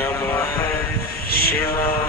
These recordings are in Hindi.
नमः शिवाय।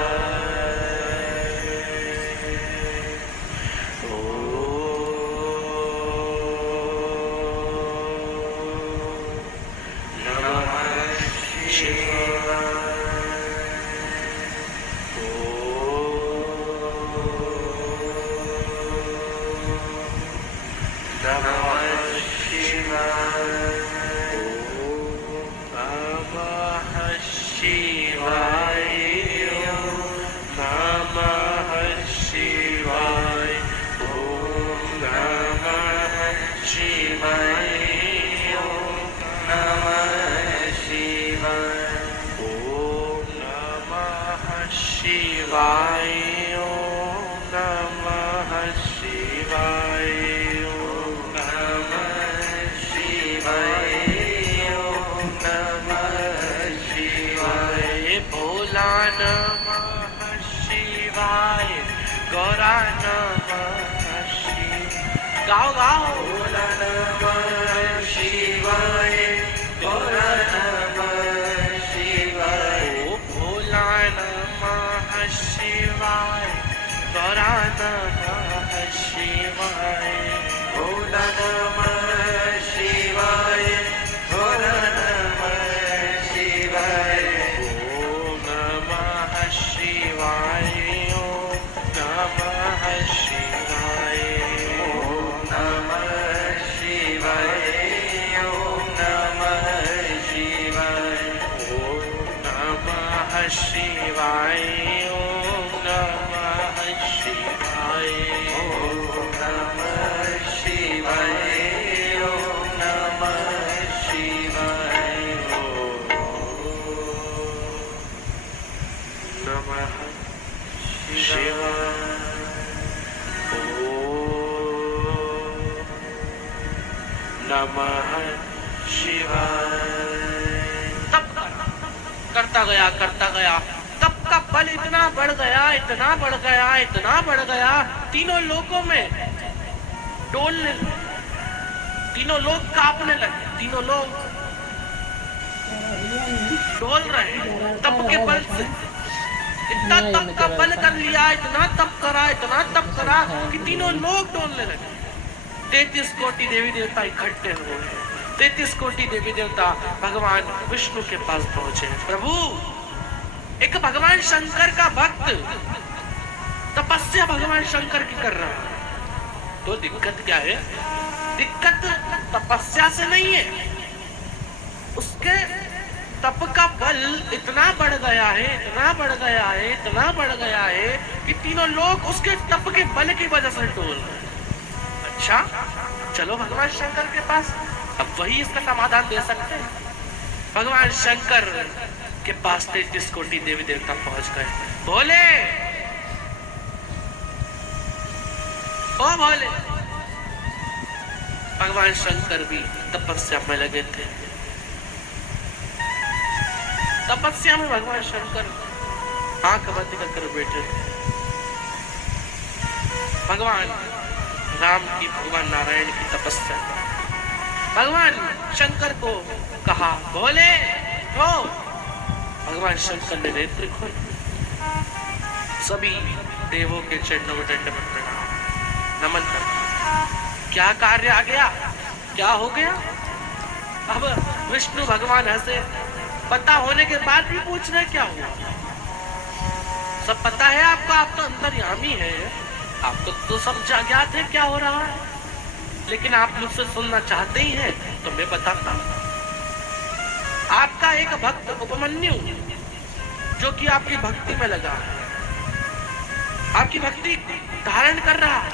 गाओ गाओ। भोला नमः शिवाय, भोला नमः शिवाय, भोला नमः शिवाय, भोला नमः शिवाय, भोला नमः शिवाय, भोला नमः शिवाय, ओम नमः शिवाय, ओम नमः शिवाय, ओम नमः शिवाय, ओम नमः शिवाय, ओम नमः शिवाय, ओम नमः शिवाय, ओम नमः शिवाय, ओम नमः शिवाय, ओम नमः शिवाय, नमः शिवाय। तब करता गया, तब का बल इतना बढ़ गया, इतना बढ़ गया, इतना बढ़ गया, तीनों लोकों में डोलने लगे, तीनों लोग कांपने लगे, तीनों लोग डोल रहे हैं तप के बल से। इतना तप का बल कर लिया, इतना तप करा, इतना तप करा कि तीनों लोग डोलने लगे। 33 कोटि देवी देवता इकट्ठे हुए, 33 कोटि देवी देवता भगवान विष्णु के पास पहुंचे। प्रभु, एक भगवान शंकर का भक्त तपस्या भगवान शंकर की कर रहा है, तो दिक्कत क्या है? दिक्कत तपस्या से नहीं है, उसके तप का बल इतना बढ़ गया है, इतना बढ़ गया है, इतना बढ़ गया है कि तीनों लोग उसके तप के बल की वजह से डोल रहे हैं। अच्छा, चलो भगवान शंकर के पास, अब वही इसका समाधान दे सकते हैं। भगवान शंकर के पास 33 कोटि देवी देवता पहुंच गए। बोले, ओ भोले। भगवान शंकर भी तपस्या में लगे थे। तपस्या में भगवान शंकर आंख बंद कर बैठे थे। भगवान राम की, भगवान नारायण की तपस्या। भगवान शंकर को कहा, बोले हो। भगवान शंकर ने नेत्र खोले, सभी देवों के चरणों में दंड में प्रणाम, नमन कर। क्या कार्य आ गया, क्या हो गया? अब विष्णु भगवान हंसे, पता होने के बाद भी पूछ रहे क्या हुआ? सब पता है आपको, आप तो अंतर्यामी है, आपको तो सब ज्ञात है क्या हो रहा है, लेकिन आप मुझसे सुनना चाहते ही हैं तो मैं बताता हूं। आपका एक भक्त उपमन्यु, जो कि आपकी भक्ति में लगा है, आपकी भक्ति धारण कर रहा है,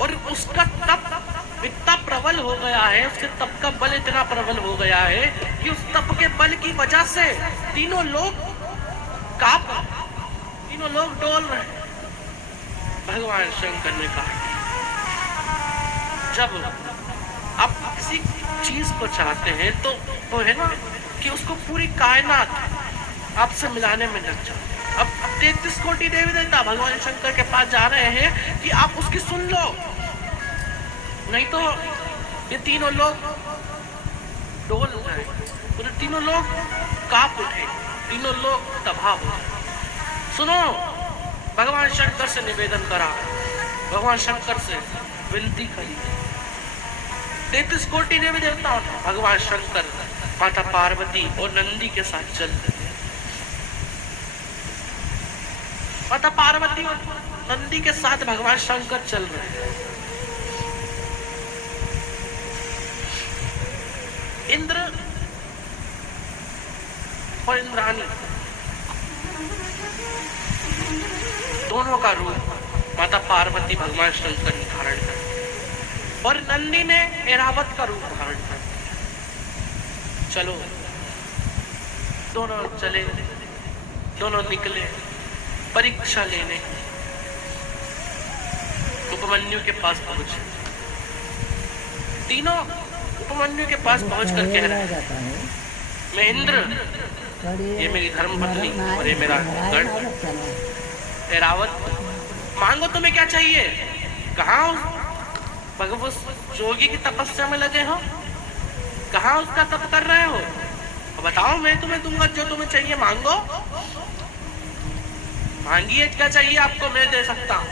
और उसका तप इतना प्रबल हो गया है, उसके तप का बल इतना प्रबल हो गया है कि उस तप के बल की वजह से तीनों लोग कांप, तीनों लोग डोल रहे हैं। भगवान शंकर ने कहा, जब आप किसी चीज को चाहते हैं तो वो है ना कि उसको पूरी कायनात आपसे मिलाने में लग जाए। अब 33 कोटि देवी देवता भगवान शंकर के पास जा रहे हैं कि आप उसकी सुन लो, नहीं तो ये तीनों लोग डोल जाएंगे। पूरे तीनों लोग कांप उठे, तीनों लोग तबाह हो गए। सुनो, भगवान शंकर से निवेदन करा, भगवान शंकर से विनती करी। 33 कोटि देवी देवताओं ने भगवान शंकर, माता पार्वती और नंदी के साथ चल रहे। माता पार्वती और नंदी के साथ भगवान शंकर चल रहे हैं। इंद्र और इंद्राणी दोनों का रूप माता पार्वती भगवान शंकर ने धारण कर और नंदी ने ऐरावत का रूप धारण कर। चलो, दोनों चले, दोनों निकले परीक्षा लेने। उपमन्यु के पास पहुंचे। तीनों उपमन्यु के पास पहुंचकर कह रहे हैं, मैं इंद्र, ये मेरी धर्मपत्नी और ये मेरा गण ऐरावत, मांगो तुम्हें क्या चाहिए। कहाँ भगवत जोगी की तपस्या में लगे हो, कहाँ उसका तप कर रहे हो, बताओ, मैं तुम्हें दूंगा जो तुम्हें चाहिए, मांगो, मांगिए, क्या चाहिए आपको मैं दे सकता हूँ।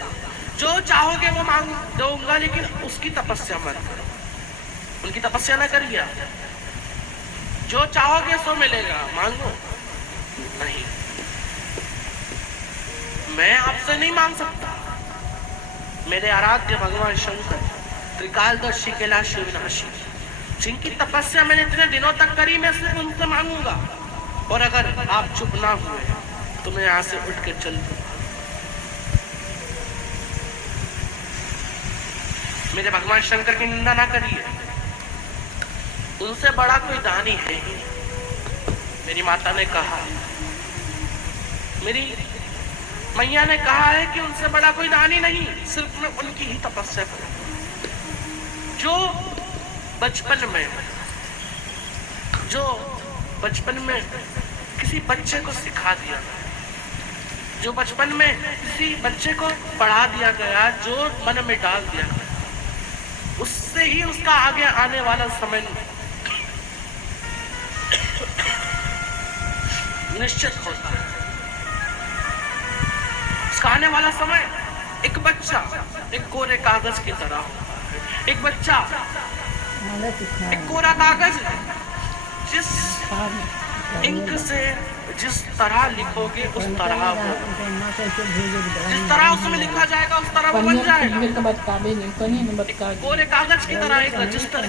जो चाहोगे वो मांग दूंगा, लेकिन उसकी तपस्या मत करो, उनकी तपस्या न करिए। जो चाहोगे सो मिलेगा, मांगो नहीं, मैं आपसे नहीं मांग सकता। मेरे आराध्य भगवान शंकर, त्रिकालदर्शी, कैलाशी विनाशी, जिनकी तपस्या मैंने इतने दिनों तक करी, मैं सिर्फ उनसे मांगूंगा। और अगर आप चुप ना हुए तो मैं यहां से उठ के चल दूंगा। मेरे भगवान शंकर की निंदा ना करिए, उनसे बड़ा कोई दानी है ही। मेरी माता ने कहा, मेरी मैया ने कहा है कि उनसे बड़ा कोई दानी नहीं, सिर्फ मैं उनकी ही तपस्या करूं। जो बचपन में किसी बच्चे को सिखा दिया, जो बचपन में किसी बच्चे को पढ़ा दिया गया, जो मन में डाल दिया गया, उससे ही उसका आगे आने वाला समय निश्चित होता है। उसका आने वाला समय एक बच्चा एक कोरे कागज की तरह होता है। एक बच्चा एक कोरा कागज है, जिस इंक से जिस तरह लिखोगे उस तरह वो, जिस तरह उसमें लिखा जाएगा उस तरह वो बन जाएगा। कोरे कागज की तरह एक रजिस्टर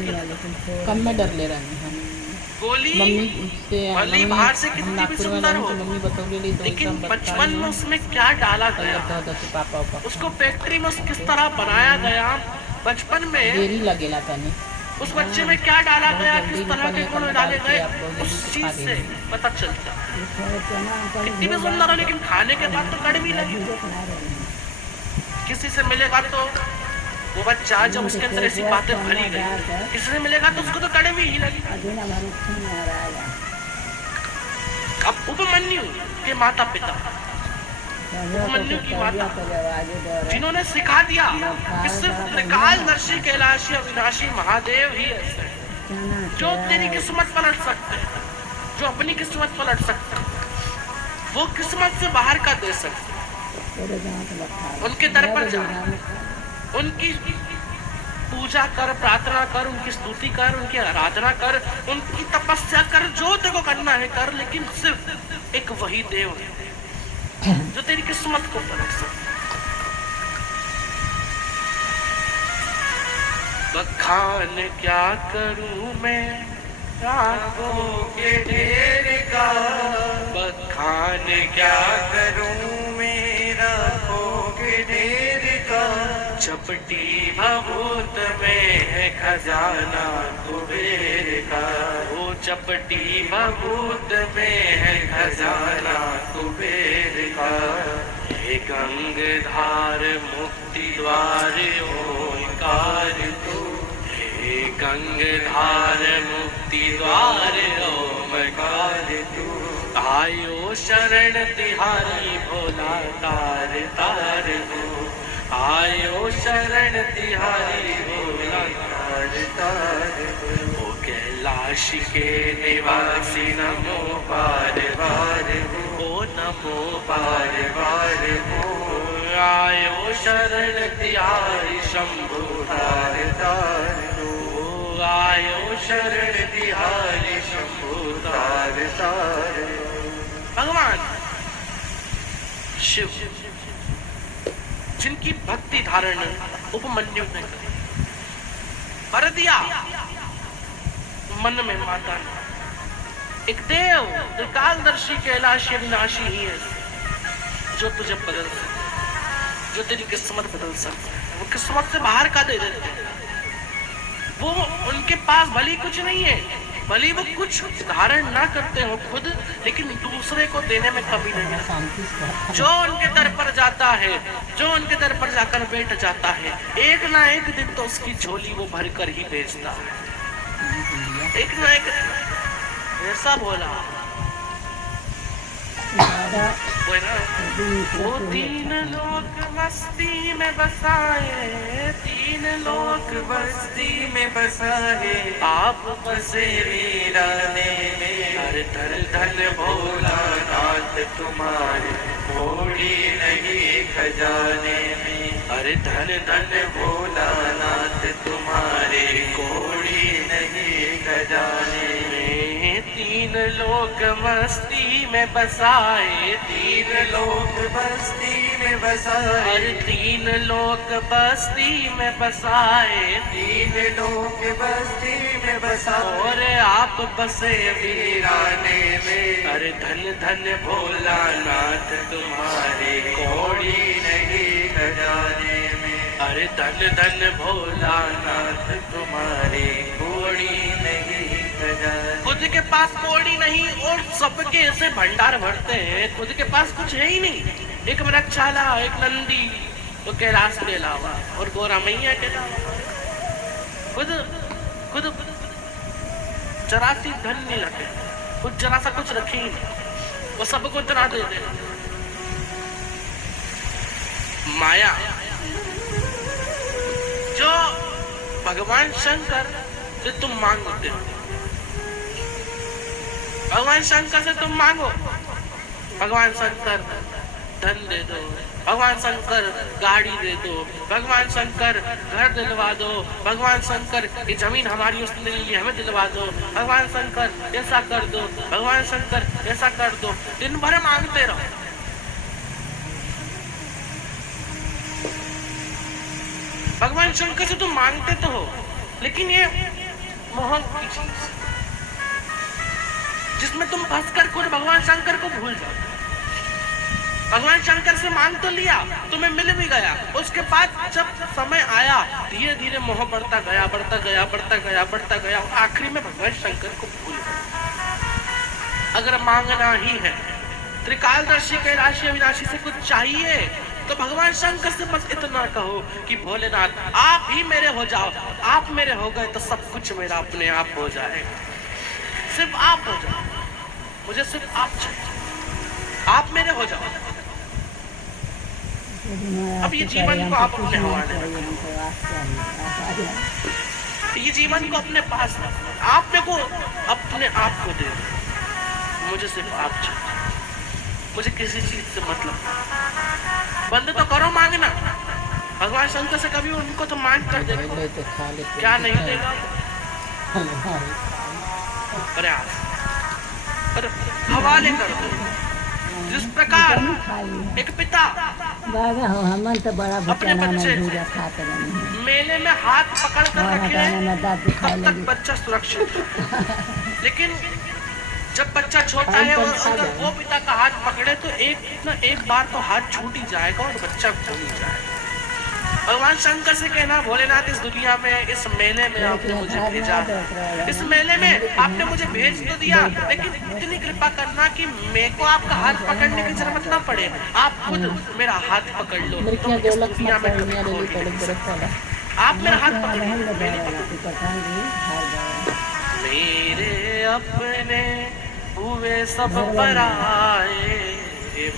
कम में डर ले रहा गोली भली बाहर से कितनी भी सुंदर हो, लेकिन बचपन में उसमें क्या डाला गया, उसको फैक्ट्री में किस तरह बनाया गया, बचपन में लगेला था उस बच्चे में क्या डाला गया, किस तरह के गुण डाले गए, उस चीज से पता चलता। कितनी भी सुंदर हो, लेकिन खाने के बाद तो कड़वी लगी। किसी से मिलेगा तो वो बच्चा, जब उसके अंदर ऐसी बातें भरी गई, किसी से मिलेगा तो उसको तो कड़वी ही लगी। अब उपमन्यु के माता पिता, उपमन्यु की माता, जिन्होंने सिखा दिया कि सिर्फ त्रिकालदर्शी, कैलाशी, अविनाशी महादेव ही ऐसे जो तेरी किस्मत पलट सकते हैं, जो अपनी किस्मत पलट सकते हैं, वो किस्मत से बाहर का दे सकते। उनके दर पर जा, उनकी पूजा कर, प्रार्थना कर, उनकी स्तुति कर, उनकी आराधना कर, उनकी तपस्या कर, जो तेरे को करना है कर, लेकिन सिर्फ एक वही देव है जो तेरी किस्मत को पलट सकता। बखान क्या करूं मैं रागों के ढेर का, बखान क्या करूं मैं रागों के ढेर का, चपटी भभूत में है खजाना कुबेर का, वो चपटी भभूत में है खजाना कुबेर का। हे गंगधार मुक्ति द्वार ओंकार तू, हे गंगधार मुक्ति द्वार ओंकार तू, आयो शरण तिहारी भोला तार तार तू, आयो शरण तिहारी भोला तार तार तू। ओ कैलाश काशी के निवासी नमो बार बार हो, नमो बार बार हो। आयो शरण तिहारी शंभु तार तार हो, आयो शरण तिहारी शंभु तार तार हो। भगवान शिव जिनकी भक्ति धारण उपमन्यु ने करी, भर दिया मन में माता ने। एक देव त्रिकालदर्शी कैलाशी अविनाशी ही है जो तुझे बदल सकता, जो तेरी किस्मत बदल सकता है। वो किस्मत से बाहर का दे देते हैं। वो उनके पास भली कुछ नहीं है, भली वो कुछ धारण ना करते हो खुद, लेकिन दूसरे को देने में कमी नहीं है। जो उनके दर पर जाता है, जो उनके दर पर जाकर बैठ जाता है, एक ना एक दिन तो उसकी झोली वो भर कर ही भेजता है। एक ना एक ऐसा बोला वो ना, वो तीन लोग मस्ती में बसाए, तीन लोग बस्ती में बसाए, आप बसे वीराने में। हर धन धन भोला नाथ तुम्हारे, कोड़ी नहीं खजाने में। हर धन धन भोला नाथ तुम्हारे, कोड़ी नहीं खजाने में। तीन लोग मस्ती में बसाए, तीन लोग बस्ती में बसाए, तीन लोग बस्ती में बसाए, तीन लोग बस्ती में बसाए, और आप बसे वीराने में। अरे धन धन भोला नाथ तुम्हारे, कोड़ी नहीं खजाने में। अरे धन धन भोला नाथ तुम्हारे, कोड़ी नहीं खजाने। खुद के पास कोड़ी नहीं और सबके ऐसे भंडार भरते हैं, खुद के पास कुछ है ही नहीं। एक वृक्षाला, एक नंदी, तो कैलाश के अलावा, और गोरा मैया के अलावा खुद खुद जरा सी धन नहीं रखे, कुछ जरा सा कुछ रखे ही नहीं, वो सबको जरा दे दे। माया जो भगवान शंकर से तुम मांगते हो, भगवान शंकर से तुम मांगो, भगवान शंकर धन दे दो, भगवान शंकर गाड़ी दे दो, भगवान शंकर घर दिलवा दो, भगवान शंकर ये जमीन हमारी उसने ली हमें दिलवा दो, भगवान शंकर ऐसा कर दो, भगवान शंकर ऐसा कर दो। दिन भर मांगते रहो। भगवान शंकर से तुम मांगते तो हो, लेकिन ये मोह की चीज जिसमें तुम फंस कर खुद भगवान शंकर को भूल जाओ। भगवान शंकर से मांग तो लिया, तुम्हें मिल भी गया, उसके बाद जब समय आया धीरे धीरे मोह बढ़ता गया, बढ़ता गया, बढ़ता गया, बढ़ता गया, और आखिरी में भगवान शंकर को भूल गया। अगर मांगना ही है, त्रिकालदर्शी कैलाशी अविनाशी से कुछ चाहिए, तो भगवान शंकर से बस इतना कहो कि भोलेनाथ आप ही मेरे हो जाओ, आप मेरे हो गए तो सब कुछ मेरा अपने आप हो जाएगा। सिर्फ आप हो जाओ, मुझे सिर्फ आप चाहिए, आप मेरे हो जाओ। अब ये जीवन को आप अपने हवाले रखो, ये जीवन को अपने पास रखो, आप मेरे को अपने आप को दे दो, मुझे सिर्फ आप चाहिए, मुझे किसी चीज से मतलब नहीं। बंद तो करो मांगना, भगवान शंकर से कभी उनको तो मांग कर देखो, क्या नहीं देगा प्रयास, पर हवाले कर दो। जिस प्रकार एक पिता अपने बच्चे मेले में हाथ पकड़ कर रखे तब तक बच्चा सुरक्षित है, लेकिन जब बच्चा छोटा है और अगर वो पिता का हाथ पकड़े तो एक बार तो हाथ छूट ही जाएगा और बच्चा खो ही जाएगा। भगवान शंकर से कहना, भोलेनाथ इस दुनिया में, इस मेले में आपने मुझे भेजा, इस मेले में आपने मुझे भेज तो दिया, लेकिन इतनी कृपा करना कि मेरे को आपका हाथ पकड़ने की जरूरत ना पड़े, आप खुद मेरा हाथ पकड़ लो, तो इस दुनिया में कभी खो नहीं सकता। आप मेरा हाथ पकड़ लो, मेरे अपने हुए सब पराए,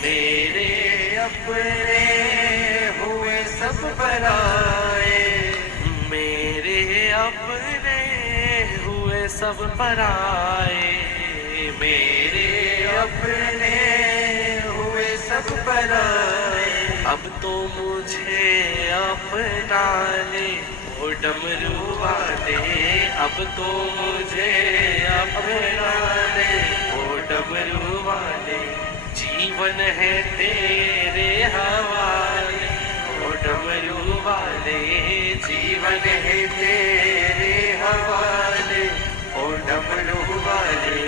मेरे अपने हुए सब पराए, मेरे अपने हुए सब पराए, मेरे अपने हुए सब पराए। अब तो मुझे अपना ले ओ डमरू वाले, अब तो मुझे अपना ले ओ डमरू वाले। जीवन है तेरे हवाले ओ डमरू वाले, जीवन है तेरे हवाले ओ डमरू वाले।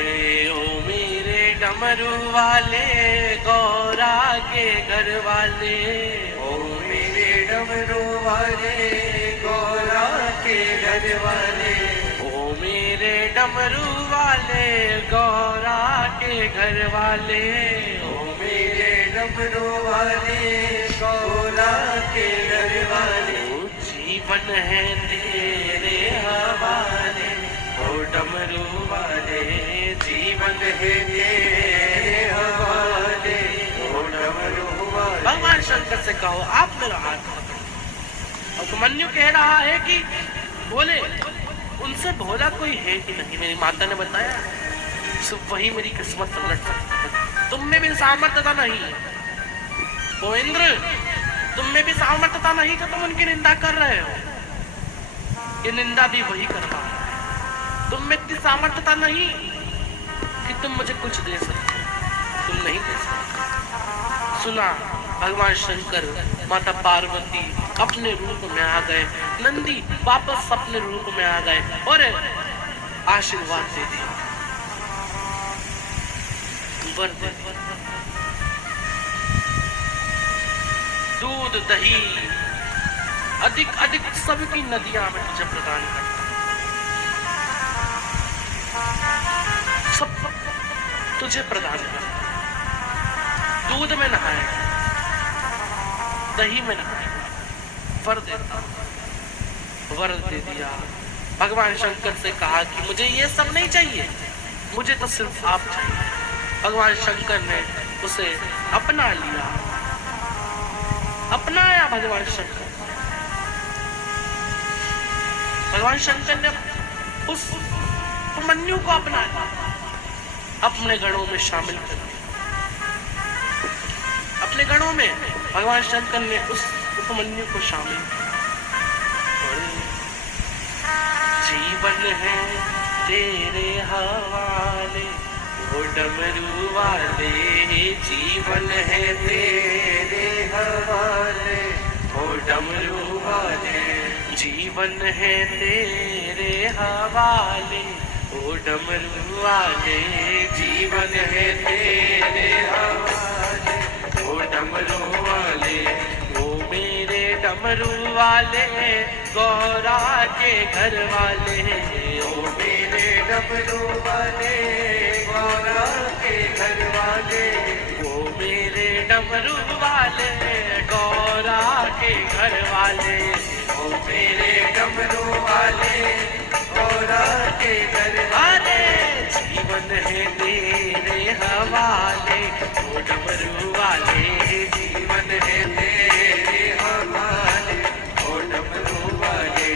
ओ मेरे डमरू वाले गौरा के घर वाले, ओ मेरे डमरू वाले गौरा के घर वाले। ओ मेरे डमरू वाले गौरा के घर वाले, ओ मेरे डमरू वाले गौरा के घर वाले। जीवन है तेरे हवाले ओ डमरू वाले, जीवन है तेरे हवाले ओ डमरू वाले। भगवान शंकर से कहो आप मेरा हाथ पकड़ो। अभिमन्यु कह रहा है कि बोले उनसे भोला कोई है कि नहीं। मेरी माता ने बताया सिर्फ वही मेरी किस्मत पलट सकता है। तुम में भी सामर्थ्यता नहीं है ओ इंद्र, तुम में भी सामर्थ्यता नहीं तो तुम उनकी निंदा कर रहे हो। ये निंदा भी वही कर रहा है। तुम में इतनी सामर्थ्यता नहीं कि तुम मुझे कुछ दे सकते, तुम नहीं दे सकते। सुना भगवान शंकर माता पार्वती अपने रूप में आ गए, नंदी वापस अपने रूप में आ गए और आशीर्वाद दे दिया, वर दे दिया। दूध दही अधिक अधिक सबकी नदियां में तुझे प्रदान करता, सब तुझे प्रदान करता। दूध में नहाए, दही में नहाए, वर देता, वर दे दिया। भगवान शंकर से कहा कि मुझे ये सब नहीं चाहिए, मुझे तो सिर्फ आप चाहिए। भगवान शंकर ने उसे अपना लिया, अपनाया भगवान शंकर। भगवान शंकर ने उस उपमन्यु को अपनाया, अपने गणों में शामिल कर दिया। अपने गणों में भगवान शंकर ने उस उपमन्यु को शामिल किया। जीवन है तेरे हवाले ओ डमरू वाले, जीवन है तेरे हवाले ओ डमरू वाले। जीवन है तेरे हवाले ओ डमरू वाले, जीवन है तेरे हवाले ओ डमरू वाले। ओ मेरे डमरू वाले गौरा के घर वाले, ओ मेरे डमरू वाले गौरा के घर वाले। ओ मेरे डमरू वाले गौरा के घर वाले, ओ मेरे डमरू वाले गौरा के घर वाले। जीवन है तेरे हवाले ओ डमरू वाले, जीवन है तेरे हवाले ओ डमरू वाले।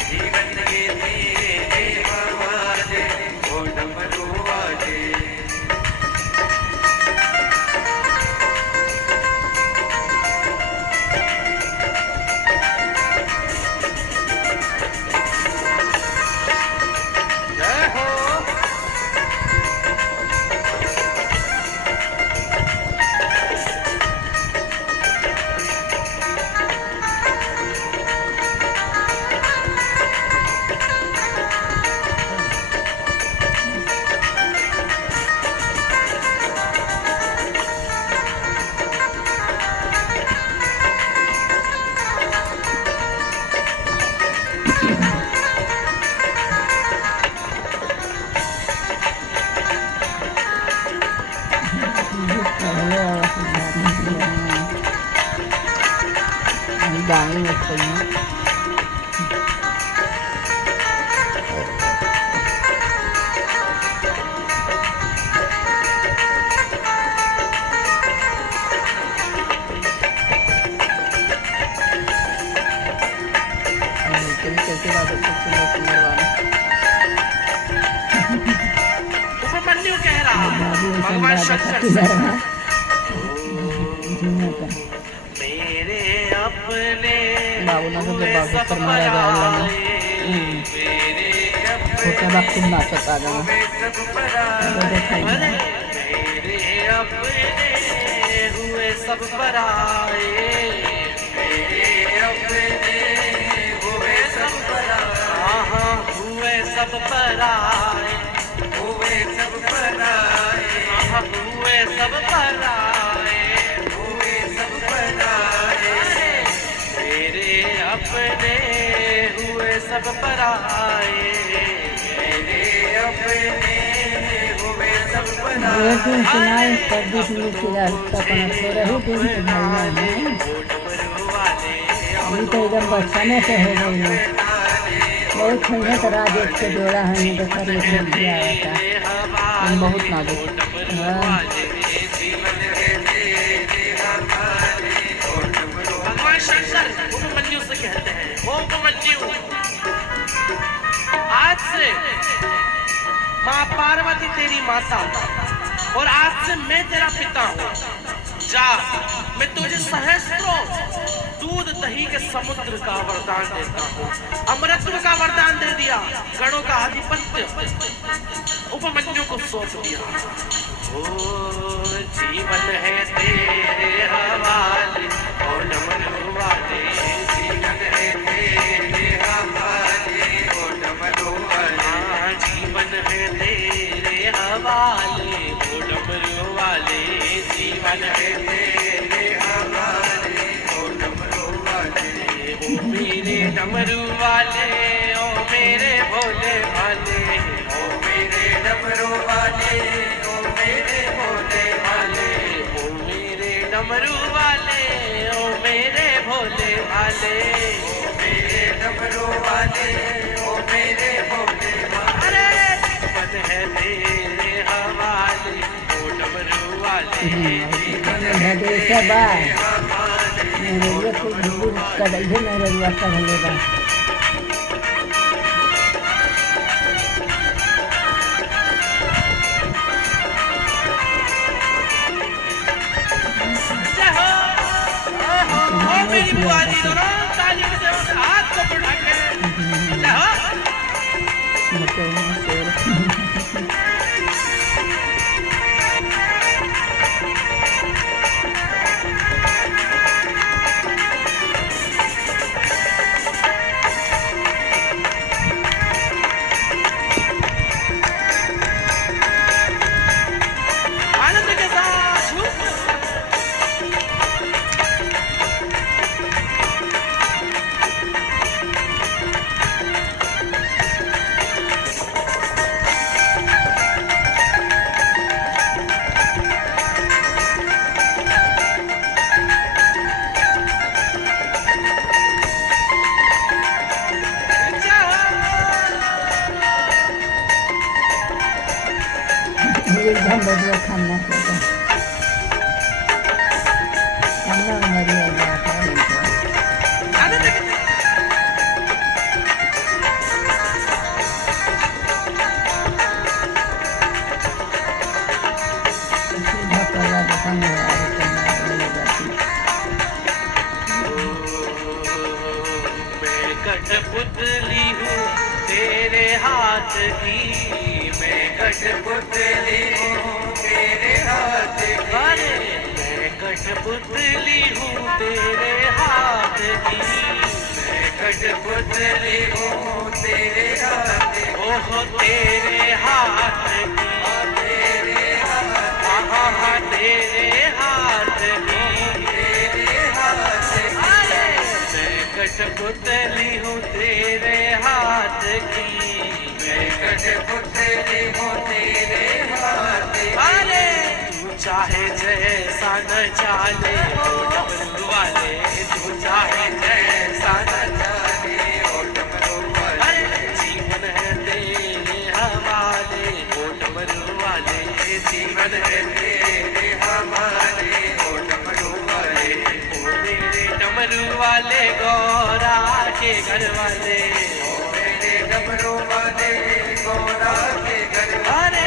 जीवन है तेरे हवाले ओ डमरू वाले। Dami mo po yun. Kasi bago po sila sumarwana. Shankar किनारा मेरे अपने बाबूला तो हुए बाबू सब पर मारा जायला ना पराए, मेरे छोट्या बाग खूप नाचत आला ना हुए सब पराए, बघत आहे ना. मेरे अपने हुए सब पराए, मेरे अपने हुए सब पराए, हाँ हुए सब पराए, हुए सब पराए, हाँ हुए सब पराए, हुए सब पराए, मेरे अपने हुए सब पराए, मेरे अपने हुए सब पराए। एक दिन सुनाई परदेश में फिरा तपन रही दिन के भैया है अभी तो एकदम बचपने से हो गई है बहुत खैर तो राजेश के जोड़ा है नहीं देखा रे दिया था पण बहुत नाजूक हाँ भगवान शंकर उपमन्यु से कहते हैं, ओ उपमन्यु, आज से माँ पार्वती तेरी माता और आज से मैं तेरा पिता हूँ। जा, मैं तुझे सहस्त्रों दूध दही के समुद्र का वरदान देता हूँ। अमृतत्व का वरदान दे दिया, गणों का आधिपत्य उपमन्यु को सौंप दिया। ओ जीवन है तेरे हवाले, ओ डमरू वाले, जीवन है तेरे हवाले, ओ डमरू वाले, हाँ, जीवन है तेरे हवाले, ओ डमरू वाले, जीवन है तेरे हवाले, ओ डमरू वाले, ओ मेरे डमरू वाले, ओ मेरे भोले भाले, ओ मेरे डमरू वाले, ओ मेरे भोले भाले, ओ मेरे डमरू वाले, ओ मेरे भोले भाले, ओ मेरे डमरू वाले, ओ मेरे भोले भाले, जीवन है तेरे हवाले, ओ डमरू वाले, भदेश बा मेरे लिए कोई दूर कदई मेरे लिए कर लेगा जय हो, ओ मेरी बुआ जी दोनों तालियों से हाथ को बढ़ा के जय हो। मचौना शेर आनंद के साथ झूम। जय हो। एकदम बढ़िया खाना खाना बढ़िया बात है आनंद के सीधा पल्ला दुकान है मैं कठपुतली हूँ तेरे हाथ की, मैं कठपुतली हूँ तेरे हाथ की, अरे मैं कठपुतली हूँ तेरे हाथ की, मैं कठपुतली हूँ तेरे हाथ की, ओहो तेरे हाथ की, तेरे हाथ, हाँ हाँ तेरे हाथ की, तेरे हाथ की, अरे मैं कठपुतली हूँ तेरे हाथ की, मैं कठपुतली हूँ तेरे हाथ की, अरे तू चाहे जैसा न चाले ओ डमरू वाले, तू चाहे जैसा न चाले ओ डमरू वाले, अरे जीवन है तेरे हवाले, ओ डमरू वाले, जीवन है तेरे हवाले, ओ डमरू वाले, ओ मेरे डमरू वाले गौरा के घर वाले, ओ मेरे डमरू वाले गौरा के घर वाले,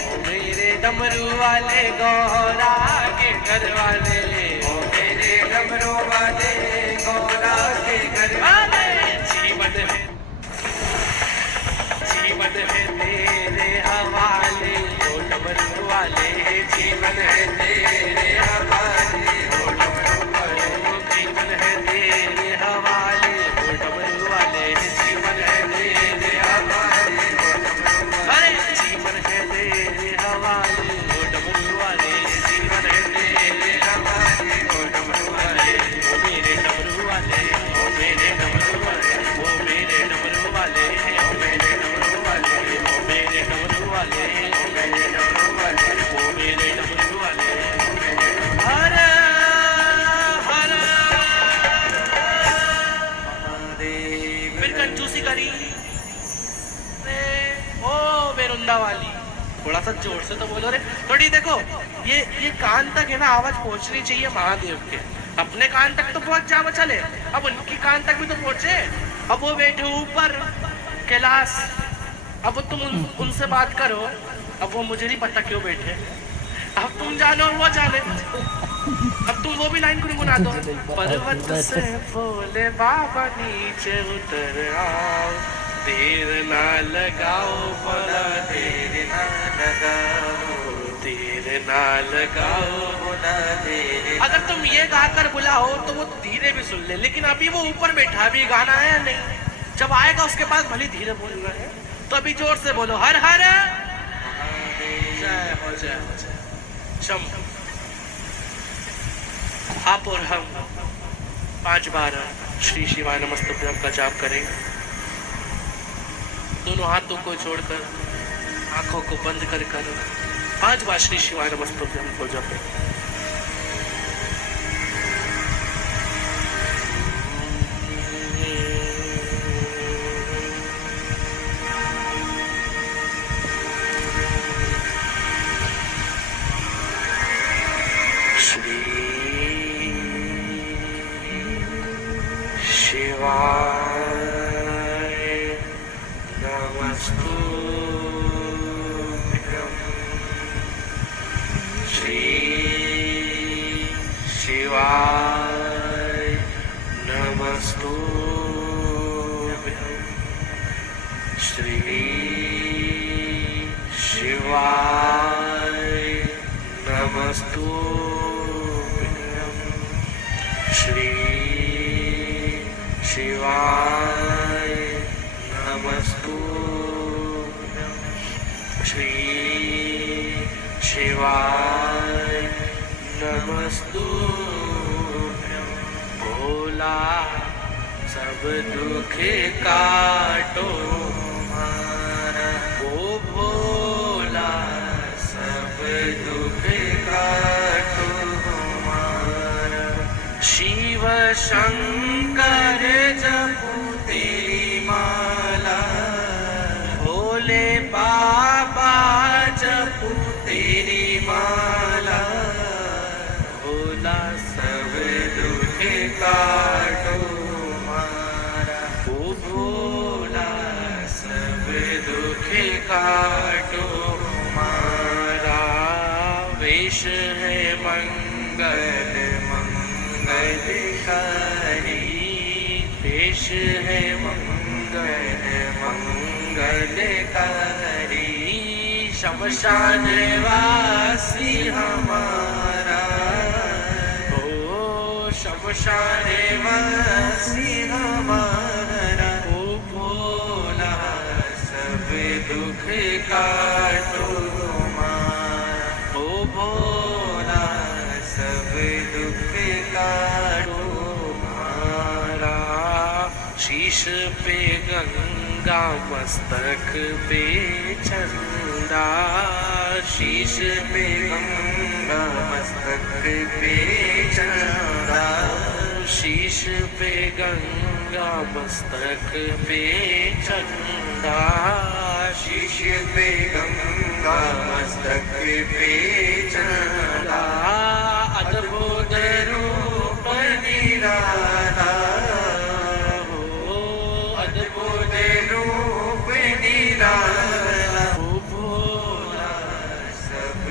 ओ मेरे डमरू वाले गौरा के घर वाले, ओ मेरे डमरू वाले गौरा के घर वाले, जीवन है तेरे हवाले, ओ डमरू वाले जीवन है तेरे हवाले, ओ डमरू वाले, जीवन है तेरे हवाले, ओ डमरू वाले जीवन है तेरे हवाले, अरे जीवन है तेरे हवाले, ओ डमरू वाले जीवन है तेरे हवाले, ओ डमरू वाले, ओ मेरे डमरू वाले, ओ मेरे डमरू वाले, ओ मेरे डमरू वाले, ओ मेरे डमरू वाले, ओ मेरे डमरू वाले, ओ मेरे डमरू वाले, ओ मेरे डमरू वाले, हर हर फिर कंजूसी करी ओ बेरुंदा वाली, थोड़ा सा जोर से तो बोलो रे, थोड़ी देखो ये कान तक है ना आवाज पहुंचनी चाहिए महादेव के, अपने कान तक तो पहुंच जा चले, अब उनकी कान तक भी तो पहुंचे। अब वो बैठे ऊपर कैलाश, अब तुम उनसे बात करो, अब वो मुझे नहीं पता क्यों बैठे, अब तुम जानो वो जाने, अब तुम वो भी लाइन गुनगुना दो, पर्वत से बोले बाबा नीचे उतर आओ, देर ना लगाओ बोला देर ना लगाओ, देर ना लगाओ। बोला देर, अगर तुम ये गाकर बुलाओ तो वो धीरे भी सुन ले, लेकिन अभी वो ऊपर बैठा, अभी गाना है या नहीं, जब आएगा उसके बाद भले धीरे बोलना है, तो अभी जोर से बोलो हर हर जय हो जय हो जय शम। आप और हम 5 बार श्री शिवाय नमस्तुभ्यम का जाप करेंगे, दोनों हाथों को छोड़कर आंखों को बंद कर 5 बार श्री शिवाय नमस्तुभ्यम को जपें। श्री शिवाय नमस्तुभ्यं, श्री शिवाय नमस्तुभ्यं, श्री शिवाय नमस्तुभ्यं, श्री शिवाय नमस्तुभ्यं, श्री शिवाय नमस्तुभ्यं। भोला सब दुख काटो हमारा, ओ भोला सब दुख काटो हमारा, शिव शंकर जपू तेरी माला, भोले बाबा जपू तेरी माला, भोला सब दुख काटो हमारा, ओ भोला सब दुख काटो हमारा, वेश है मंगल मंगलकारी, वेश है मंगल मंगलकारी, शमशान वासी हमारा, ओ शमशान वासी हमारा, ओ भोला सब दुख काटो हमारा, ओ भोला सब दुख काटो हमारा, शीश पे गंगा मस्तक पे चंदा, शीश पे गंगा मस्तक पे चंदा, शीश पे गंगा मस्तक पे चंदा, शीश पे गंगा मस्तक पे चंदा, अद्भुत रूप निराला, अद्भुत रूप निराला, ओ भोला सब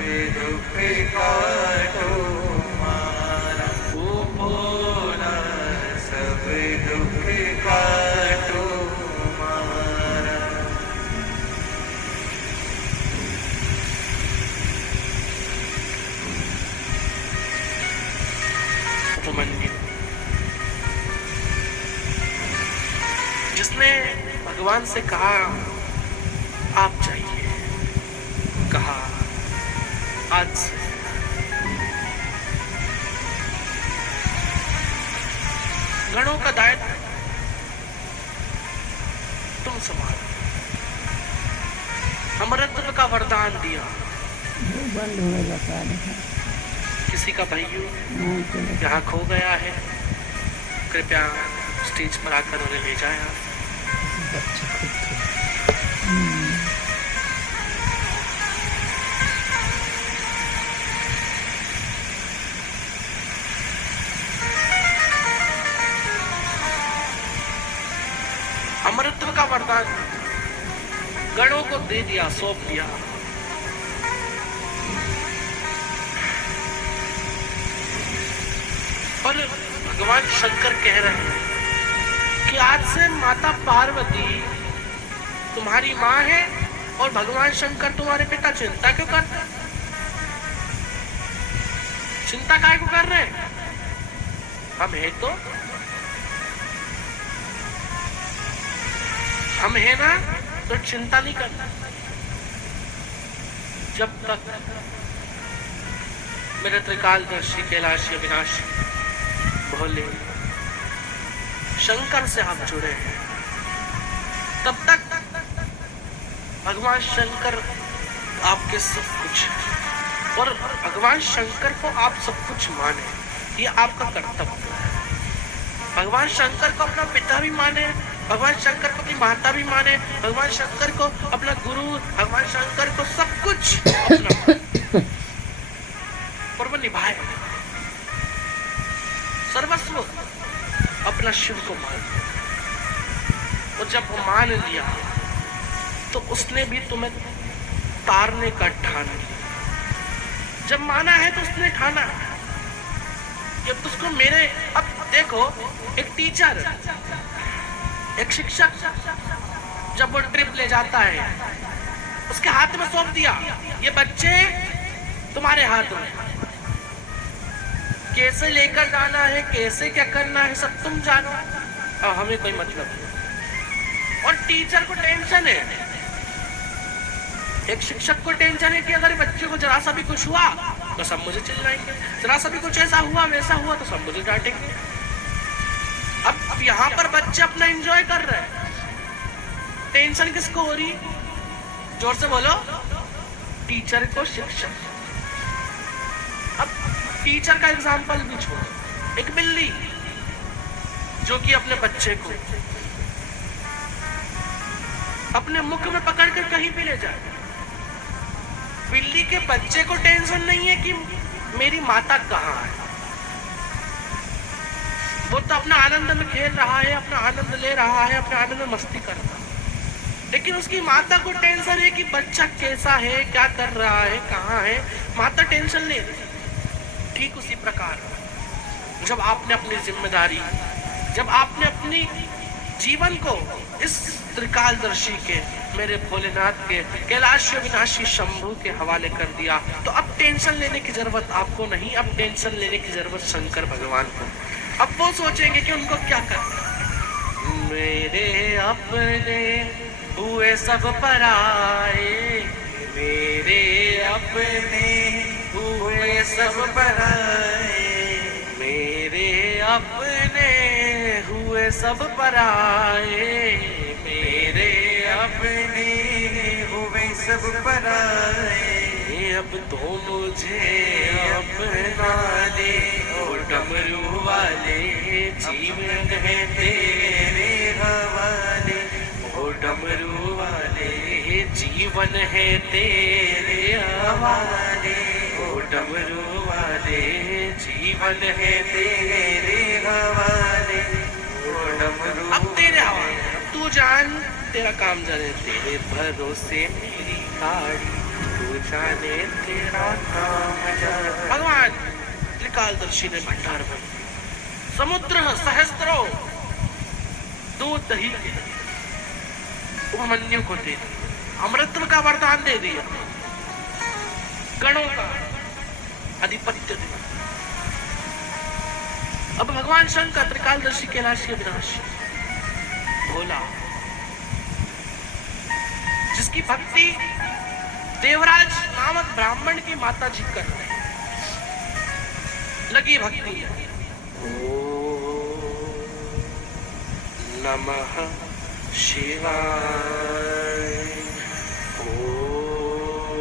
भगवान से कहा आप चाहिए, कहा आज से गणों का दायित्व तुम संभालो। अमरत्व का वरदान दिया। वो बंद हो जाता है। किसी का भाइयों हाँ, चलो। यहाँ खो गया है, कृपया स्टेज पर आकर उन्हें ले जाए आप। बच्चे खुद थे। अमरत्व का वरदान गणों को दे दिया, सौंप दिया। और भगवान शंकर कह रहे हैं कि आज से माता पार्वती तुम्हारी माँ है और भगवान शंकर तुम्हारे पिता। चिंता क्यों करते हैं? चिंता काहे को कर रहे हैं? हम है तो, हम है ना, तो चिंता नहीं करना। जब तक मेरे त्रिकालदर्शी कैलाशी अविनाशी भोले शंकर से आप जुड़े हैं, तब तक भगवान शंकर आपके सब कुछ है। और भगवान शंकर को आप सब कुछ माने, ये आपका कर्तव्य है। भगवान शंकर को अपना पिता भी माने, भगवान शंकर को अपनी माता भी माने, भगवान शंकर को अपना गुरु, भगवान शंकर को सब कुछ अपना, और वो निभाए सर्वस्व अपना शिव को मान। और जब वो मान लिया तो उसने भी तुम्हें तारने का ठान लिया। जब माना है तो उसने ठाना है। जब तुझको मेरे, अब देखो, एक टीचर, एक शिक्षक जब वो ट्रिप ले जाता है, उसके हाथ में सौंप दिया, ये बच्चे तुम्हारे हाथ में, कैसे लेकर जाना है, कैसे क्या करना है, सब तुम जानो, और हमें कोई मतलब नहीं। और टीचर को टेंशन है, एक शिक्षक को टेंशन है कि अगर बच्चे को जरा सा भी कुछ हुआ तो सब मुझे चिल्लाएंगे, जरा सा भी कुछ ऐसा हुआ वैसा हुआ तो सब मुझे डांटेंगे। अब यहाँ पर बच्चे अपना एंजॉय कर रहे हैं, टेंशन किसको हो रही? जोर से बोलो, टीचर को, शिक्षक। अब टीचर का एग्जांपल भी छोड़ो, एक बिल्ली जो कि अपने बच्चे को अपने मुख में पकड़कर कहीं भी ले जाए, बिल्ली के बच्चे को टेंशन नहीं है कि मेरी माता कहाँ है। वो तो अपना आनंद में खेल रहा है, अपना आनंद ले रहा है, अपने आनंद में मस्ती कर रहा है। लेकिन उसकी माता को टेंशन है कि बच्चा कैसा है, क्या कर रहा है, कहाँ है। माता टेंशन ले रही। ठीक उसी प्रकार जब आपने अपनी जिम्मेदारी, जब आपने अपनी जीवन को इस त्रिकालदर्शी के, मेरे भोलेनाथ के, कैलाश अविनाशी शंभू के हवाले कर दिया, तो अब टेंशन लेने की जरूरत आपको नहीं, अब टेंशन लेने की जरूरत शंकर भगवान को। अब वो सोचेंगे कि उनको क्या करना। मेरे अपने हुए सब पराए, मेरे अपने हुए सब पराए, मेरे अपने हुए सब पराए, मेरे अपने हुए सब पराए। अब तो मुझे अपना दे ओ डमरू वाले, जीवन है तेरे हवाले, ओ डमरू वाले, जीवन है तेरे हवाले, ओ डमरू वाले, जीवन है तेरे हवाले, ओ डमरू। अब तेरे हवाले, तू जान, तेरा काम जाने, तेरे भरोसे मेरी गाड़ी, तू जाने तेरा काम जाने। भगवान त्रिकालदर्शी ने भंडार भर, समुद्र सहस्त्रों दूध दही के उपमन्यु को दे दिया, अमृतत्व का वरदान दे दिया, गणों का आधिपत्य दिया। अब भगवान शंकर त्रिकालदर्शी कैलाशी अविनाशी भोला इसकी भक्ति देवराज नामक ब्राह्मण की माता जी कर रहे हैं। लगी भक्ति। ओम नमः शिवाय।